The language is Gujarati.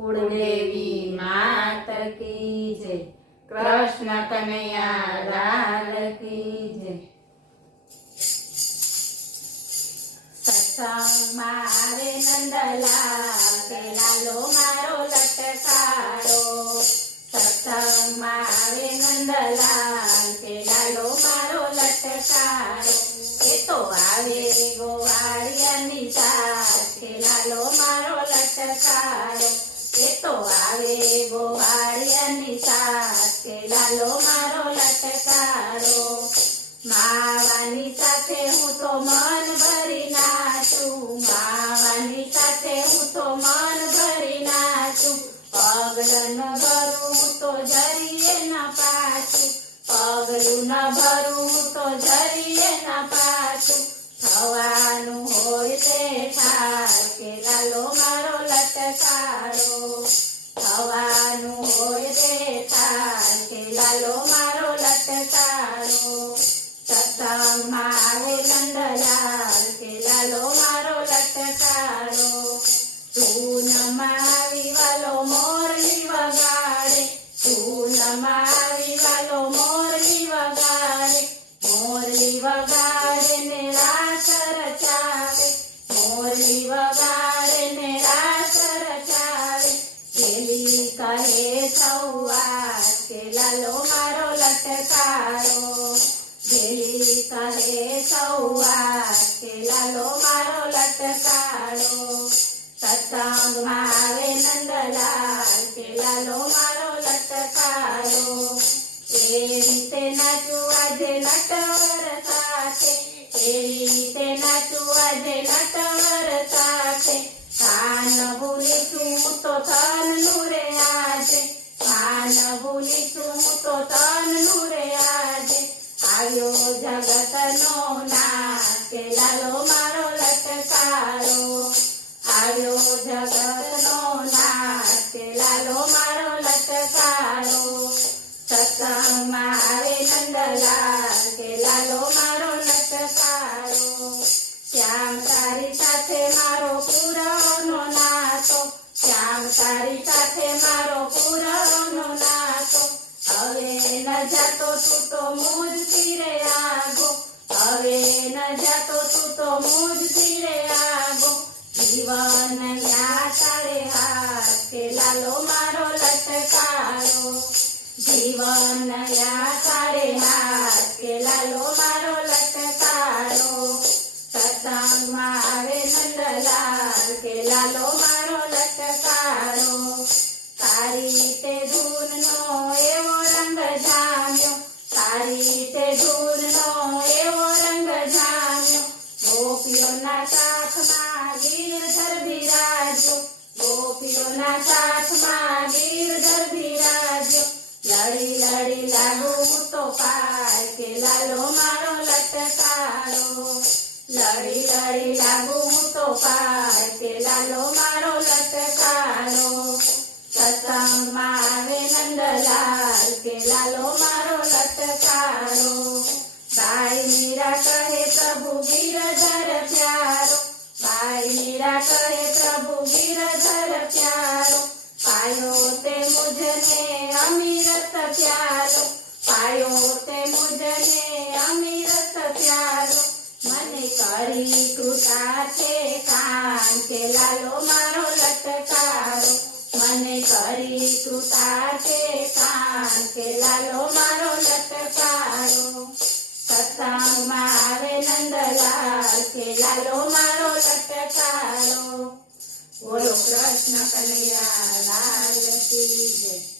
कुलदेवी मात की जय। कृष्ण कन्हैया लाल की जय। सत्संग मारे नंदलाल के लालो मारो लटकारो। सत्संग मारे नंदलाल के लालो मारो लटकारो। ये तो आवे गोवाड़ियानी साथ के लालो मारो लटकारो। ये तो आवे गोवाड़ियानी साथ के लालो मारो लटकारो। मावानी साथे हूँ तो मन भरी नाचूं। मावानी साथे हूँ तो मन भरी नाचूं। पगलन भरू तो जरिए न पाछू। पगलू न भरू तो जरिए न पाछू। थवानु होय ते थाय के लालो मारो लटकारो। थवानु होय ते थाय के लालो मारो लटकारो। सत्संग मारे नंदलाल के लालो मारो लटकारो। तू न मावी वालो मोरली वगाड़े। तू न मावी वालो मोरली वगाड़े। मोरली वगाड़े ने रास रचावे। मोरली वगाड़े ने रास रचावे। गेली कहे सौवास के लालो मारो लटकारो। गेली कहे सौवास के लालो मारो लटकारो। सत्संग मारे नंदलाल के लालो मारो लटकारो। ए रीते नाचू આજે નટવર સાથે। એ રીતે નાચું આજે નટવર સાથે। કાન ભૂલીશું તો તનનું રે આજે। કાન ભૂલીશું તો તનનું રે આજે। આવ્યો જગતનો નાથ કે લાલો મારો લટકારો। આવ્યો જગતનો નાથ કે લાલો મારો લટકારો। સત્સંગમાં આવે નંદલાલ કે લાલો મારો લટકારો। શ્યામ તારી સાથે મારો પૂરવનો નાતો। શ્યામ તારી સાથે મારો પૂરવનો નાતો। હવે ન જાતો તું તો મુજથી રે આગો। હવે ન જાતો તું તો મુજથી રે આગો। જીવન યા તારે હાથ કે લાલો મારો લટકારો। જીવન યા તારે હાથ કે લાલો મારો લટકારો। સત્સંગમાં આવે નંદલાલ કે લાલો મારો લટકારો। તારી તે ધૂનનો એવો રંગ જામ્યો। તારી તે ધૂનનો એવો રંગ જામ્યો। ગોપીઓના સાથમાં ગિરધર બિરાજ્યો। ગોપીઓના સાથમાં ગિરધર બિરાજ્યો। લડી લડી લાગુ હું તો પાય કે લાલો મારો લટકારો। લડી લડી લાગુ હું તો પાય કે લાલો મારો લટકારો। સત્સંગમાં આવે નંદલાલ કે લાલો મારો લટકારો। બાઈ મીરા કહે પ્રભુ ગિરધર પ્યારો। બાઈ મીરા કહે પ્રભુ ગિરધર પ્યારો। પાયો તે મુझने અમીરત પ્યારો। પાયો તે મુझने અમીરત પ્યારો। મને કરી કૃતા છે કાન કે લાલો મારો લટકારો। મને કરી કૃતા છે કાન કે લાલો મારો લટકારો। સત્સંગમાં આવે નંદલાલ કે લાલો મારો લટકારો। બોલો કૃષ્ણ કનૈયા લાલ કી જય।